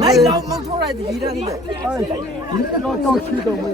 Này đâu mong thôi này thì gì đó vậy? Nó cho chi đâu mà.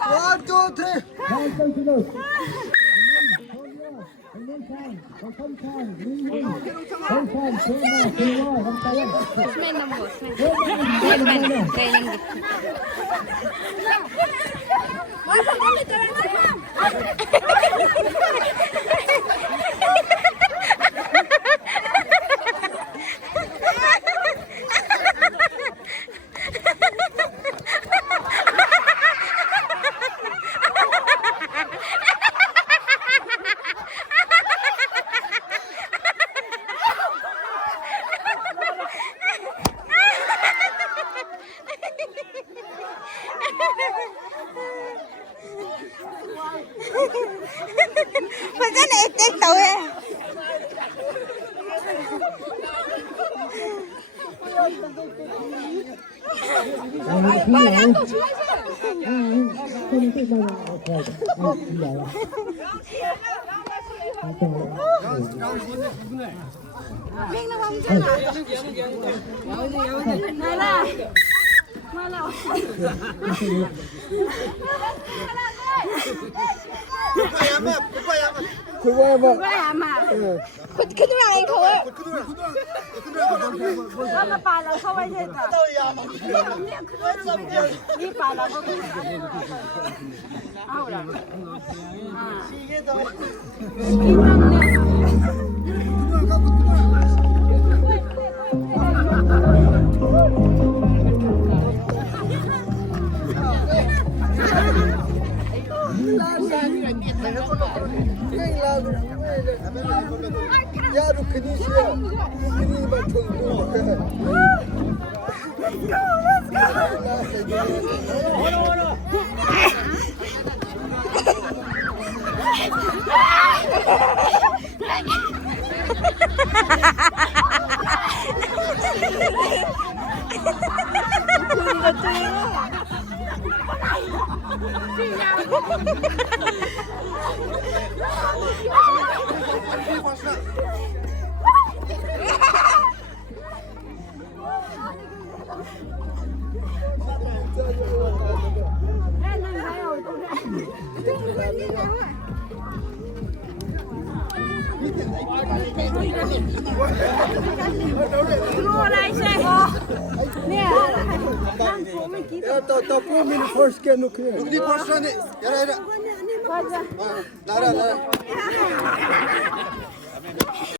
One, two, three. Mà cái này tiếc tụi em. Miếng nó không chứ này là 그거야 뭐. 그거야 아마. 그 누나가 이거. 엄마 빨라 서와 있다. 이 빨라 거. 아우라. 야로 그니시야 그니만 통고 또 보면 벌써 놓고 누구니 벌써 하네 야라 야라 나라